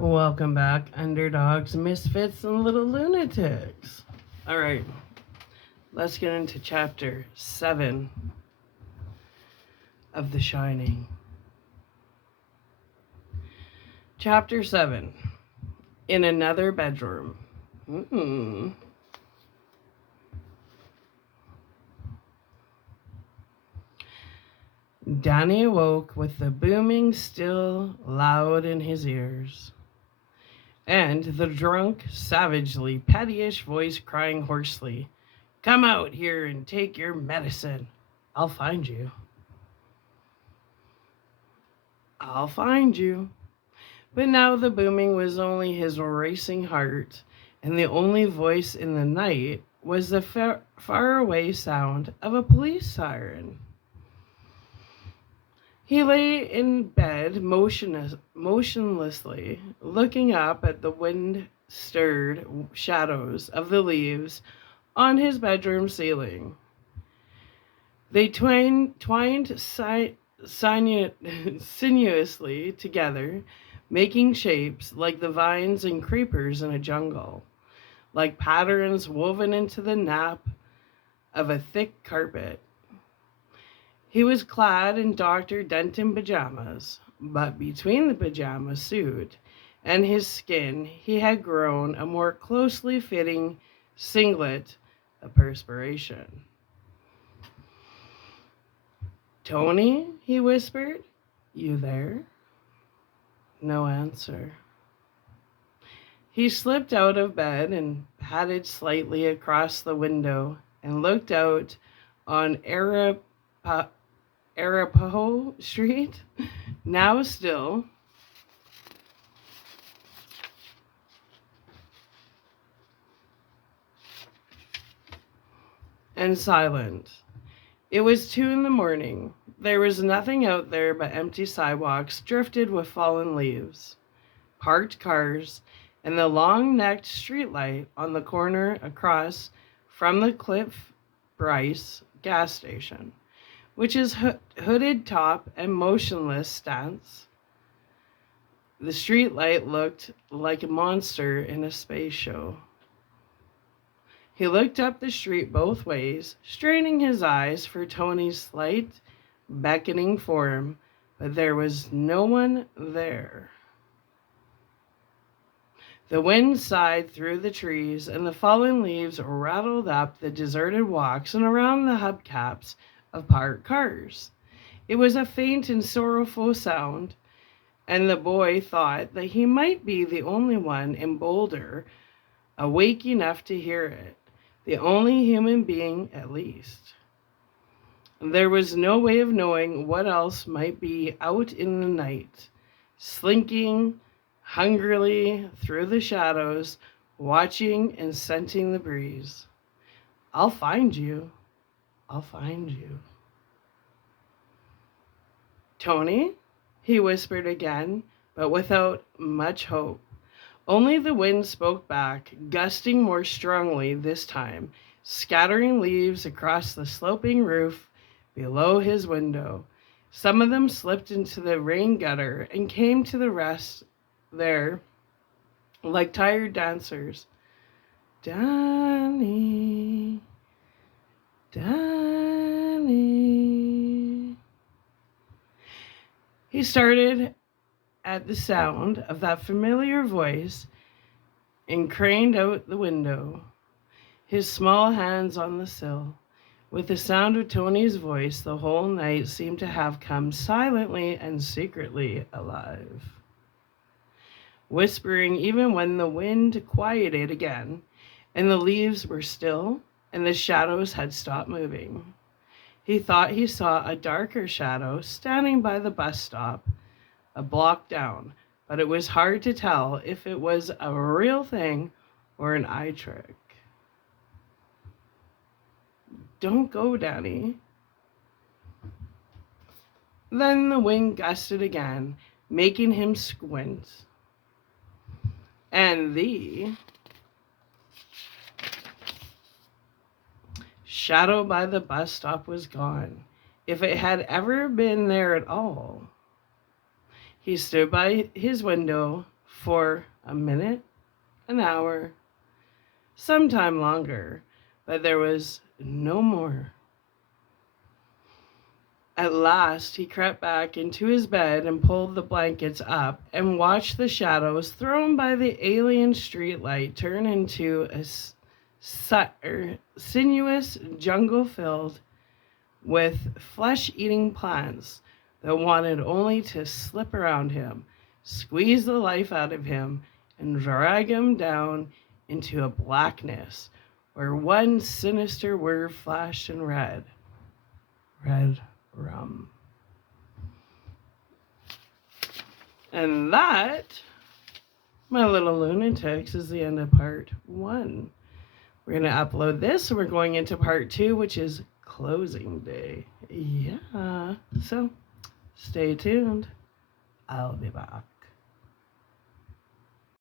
Welcome back, underdogs, misfits, and little lunatics. All right, let's get into chapter 7 of The Shining. Chapter 7 In Another Bedroom. Danny awoke with the booming still loud in his ears, and the drunk, savagely pettyish voice crying hoarsely, "Come out here and take your medicine. I'll find you. I'll find you." But now the booming was only his racing heart, and the only voice in the night was the far-away sound of a police siren. He lay in bed motionlessly, looking up at the wind-stirred shadows of the leaves on his bedroom ceiling. They twined sinuously together, making shapes like the vines and creepers in a jungle, like patterns woven into the nap of a thick carpet. He was clad in Dr. Denton pajamas, but between the pajama suit and his skin, he had grown a more closely fitting singlet of perspiration. "Tony," he whispered, "you there?" No answer. He slipped out of bed and padded slightly across the window and looked out on Arapahoe Street, now still and silent. It was 2 in the morning. There was nothing out there but empty sidewalks drifted with fallen leaves, parked cars, and the long-necked streetlight on the corner across from the Cliff Bryce gas station, which is hooded top and motionless stance. The streetlight looked like a monster in a space show. He looked up the street both ways, straining his eyes for Tony's slight, beckoning form, but there was no one there. The wind sighed through the trees, and the fallen leaves rattled up the deserted walks and around the hubcaps of parked cars. It was a faint and sorrowful sound, and the boy thought that he might be the only one in Boulder awake enough to hear it, the only human being at least. There was no way of knowing what else might be out in the night, slinking hungrily through the shadows, watching and scenting the breeze. "I'll find you. I'll find you." "Tony?" he whispered again, but without much hope. Only the wind spoke back, gusting more strongly this time, scattering leaves across the sloping roof below his window. Some of them slipped into the rain gutter and came to the rest there like tired dancers. "Danny, Danny." He started at the sound of that familiar voice and craned out the window, his small hands on the sill. With the sound of Tony's voice, the whole night seemed to have come silently and secretly alive, whispering even when the wind quieted again and the leaves were still and the shadows had stopped moving. He thought he saw a darker shadow standing by the bus stop, a block down, but it was hard to tell if it was a real thing or an eye trick. "Don't go, Danny." Then the wind gusted again, making him squint. And the shadow by the bus stop was gone, if it had ever been there at all. He stood by his window, for a minute, an hour, sometime longer, but there was no more. At last, he crept back into his bed and pulled the blankets up and watched the shadows thrown by the alien streetlight turn into a sinuous jungle filled with flesh-eating plants that wanted only to slip around him, squeeze the life out of him, and drag him down into a blackness where one sinister word flashed in red. Red rum. And that, my little lunatics, is the end of part 1. We're going to upload this and we're going into part 2, which is closing day. Yeah. So stay tuned. I'll be back.